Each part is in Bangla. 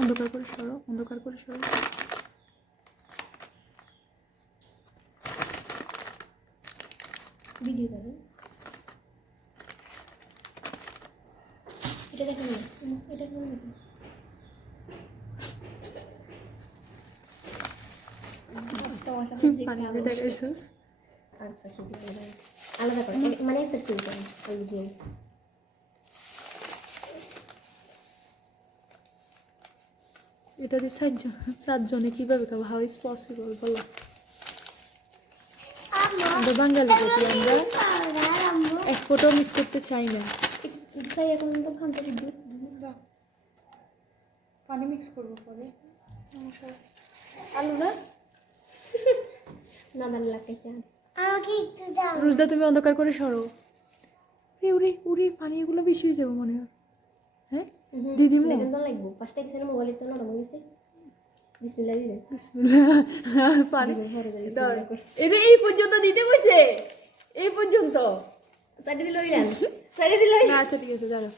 অন্ধকার করে সরো, অন্ধকার করে সরো। ভিডিও করো, এটা দেখেন না, এটা কেমন দেখুন। দেখাইছিস আলাদা করে মানে সেট করে দেন ওই যে এটা দিয়ে সাতজনে কিভাবে খাবো? হাউ ইজ পসিবল বলো? আমরা বাঙালি জাতি, আমরা এক ফোটো মিস করতে চাই না। এখন তো খান থেকে দুধ পানি মিক্স করবো পরে। আলু না না দান লাগতেছে আমাকে একটু দাও। রুজদা তুমি অন্ধকার করে সরো। উড়ে উড়ে পানি এগুলো বেশি হয়ে যাবো মনে হয়। হ্যাঁ দিদিমু দেখেন তো লাগবো পাঁচটা কিছু মোবাইলে তো নরম হয়েছে। বিসমিল্লাহ দিলে বিসমিল্লাহ। পানি এটা এই পর্যন্ত দিতে কইছে, এই পর্যন্ত সাইডে দিল ইলান সাইডে দিল না। আচ্ছা ঠিক আছে দাঁড়াও,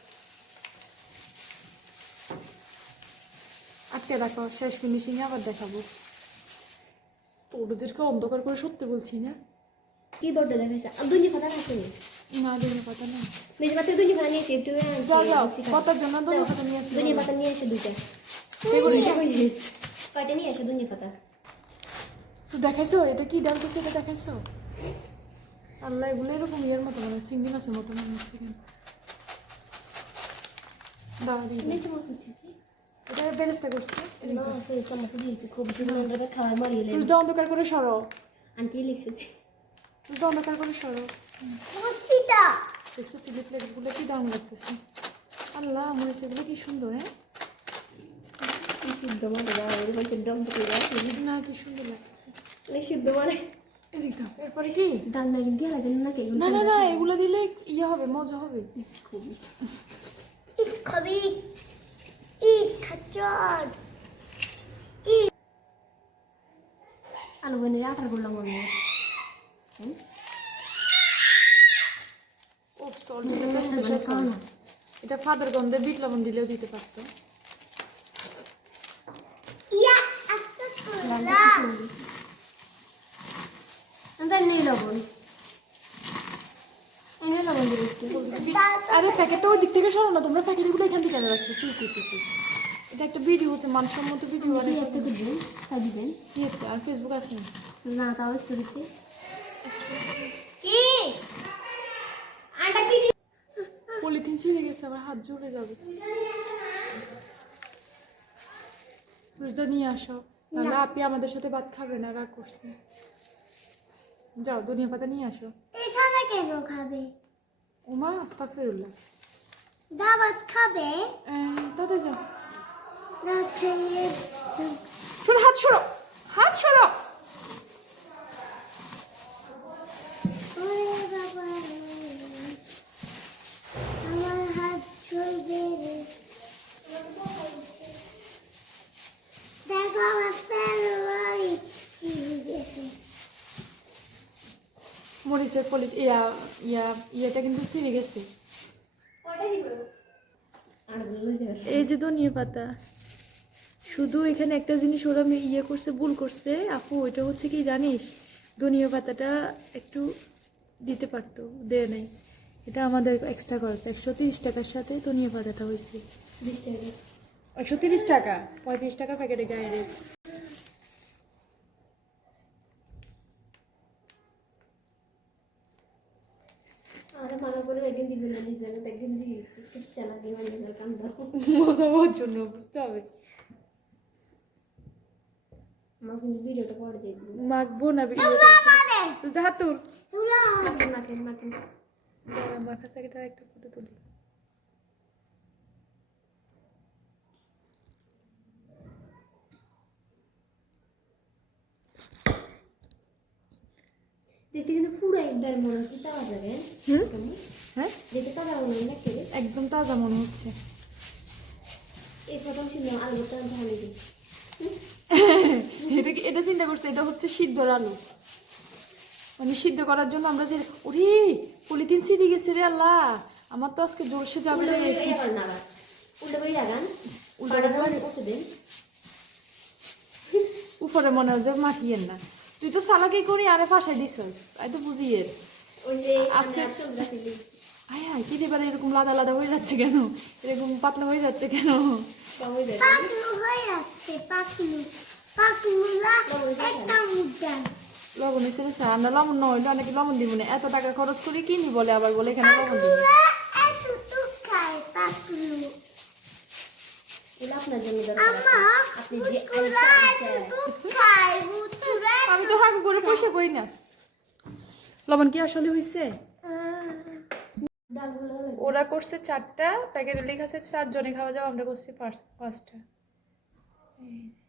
আটকে রাখো, শেষ ফিনিশিং আবার দেখাবো। তো ওদেরকে অন্ধকার করে সত্যি বলছি না। কি বড়টা দেখাইছে আর দুই পাতা রাখেনি না ধনে পাতা না, মেজে পাতা দুই পাতা নিয়েছে একটু পাতার জন্য ধনে পাতা নিয়ে আসি। দুই পাতা নিয়ে এসে দুইটা কয়টা নিয়ে এসে দুই পাতা তো দেখাইছো এটা কি ডালতেছে, এটা দেখাইছো? আল্লাহ এগুলো এরকম ইয়ের মতো মানে চিংড়ি মাছের মতো মনে হচ্ছে কেন। দাঁড়া দিই নিচে মাছ উঠেছে এটা বেরেস্তা করছে। না তো চমক দিয়েছে খুব সুন্দর খাওয়াই মারিয়ে লেন রুজদা অন্ধকার করে সরো, আন্টি লিখছে রুজদা অন্ধকার করে সরো। মুস্তিটা দেখছো চিলি ফ্লেক্সগুলো কি দাম লাগতেছে। আল্লাহ মরেছে এগুলো কি সুন্দর। হ্যাঁ শুদ্ধ মানে দাও এর মধ্যে দম করে দাও না কি সুন্দর লাগতেছে। শুদ্ধ মানে এদিক দাও। এরপরে কি ডাল না গিয়ে লাগে না কি না না না এগুলো দিলে ইয়ে হবে, মজা হবে। খুবই ইস খাবি ইস খাচ্চর আলু বনে আটার করলাম আমি ও সল্ট এটা স্পেশাল সল্ট। এটা ফাদার গন্ধে বিট লবণ দিলেও দিতে পারতো। ইয়া আস্তে করে আমরা নেই লবণ এনে লবণ দিচ্ছি। আরে প্যাকেটটা ওই দিক থেকে সরো না, তোমরা প্যাকেটগুলো এখান থেকে রাখছো। এটা একটা ভিডিও হচ্ছে, মানসম্মত ভিডিও। আর একটা দিবেন তাই দিবেন কি একটা আর ফেসবুক আছে না তাও স্টোরিতে কি আটা কি পলিথিন ছিঁড়ে গেছে, আবার হাত ঝরে যাবে। রুজদা নিয়ে আসো, নাহলে আপনি আমাদের সাথে ভাত খাবে না, রাগ করছে। যাও ধনিয়া পাতা নিয়ে আসো। এখানে কেন খাবে ওমা আস্তাগফিরুল্লাহ, দাওয়াত খাবে দাদা যাও। না খেলে শোনো হাত সরো, হাত সরো। ওরে বাবা আমার হাত চলবে দেখো আমার প্যারোই গেছে মরিচের ইয়েটা কিন্তু ছিঁড়ে গেছে। এই যে ধনিয়া পাতা, শুধু এখানে একটা জিনিস ওরা ইয়ে করছে, ভুল করছে আপু। এটা হচ্ছে কি জানিস, ধনিয়া পাতাটা একটু দিতে পারতো, দেয় নাই। এটা আমাদের এক্সট্রা খরচ। 130 টাকার সাথে ধনিয়া পাতাটা হয়েছে 130 টাকা, 35 টাকা প্যাকেটে গায়ে রেট। মজা হওয়ার জন্য বুঝতে হবে, মাখবো না হাতুর মাখা সাইকেটা একটা ফটো তুলি। দেখতে কিন্তু পুরো একবার মনে হচ্ছে তাজা যাবে। হ্যাঁ দেখতে তাজা মনে হয় নাকি একদম তাজা মনে হচ্ছে। এই ফটো ছিল আলুটা ভালো দিই এটা চিন্তা করছে, এটা হচ্ছে সিদ্ধর আলু। মানে সিদ্ধ করার জন্য আমরা যে ওরে পলিথিন ছিঁড়ে গেছে রে আল্লাহ, আমার তো আজকে জোরসে যাবে রে। উল্টো করে লাগান, করতে দিন। উপরে মনে হয় যে মাখিয়েন না, তুই তো সালাকি করি আরে ফাঁসাই দিছস, আই তো বুঝি এর। ওই যে আজকে চুলটা ছিলি। আয় হায় কি এবারে এরকম লাদা লাদা হয়ে যাচ্ছে কেন, এরকম পাতলা হয়ে যাচ্ছে কেন? কমই দেয়। পাকলু হয়ে যাচ্ছে, পাকলু পাকলুলা একটা মুদ্রা লবণ এসে আমরা লবণ না হইলে অনেকে লবণ দিব না, এত টাকা খরচ করি কিনি বলে আবার বলে এখানে লবণ দিব। পাকলুলা এতটুক খায় পাকলু এগুলো আপনার জন্য দরকার আছে। আমা আপনি যে বুতুরা এতটুক খায় বুতুরা আমি তো হাগু করে পয়সা কই না। লবণ কি আসলে হয়েছে? ডালগুলো ভালো লাগে। ওরা করছে 4টা, প্যাকেটে লেখা আছে 4 জনে খাওয়া যাবে, আমরা করছি 5টা। এই যে।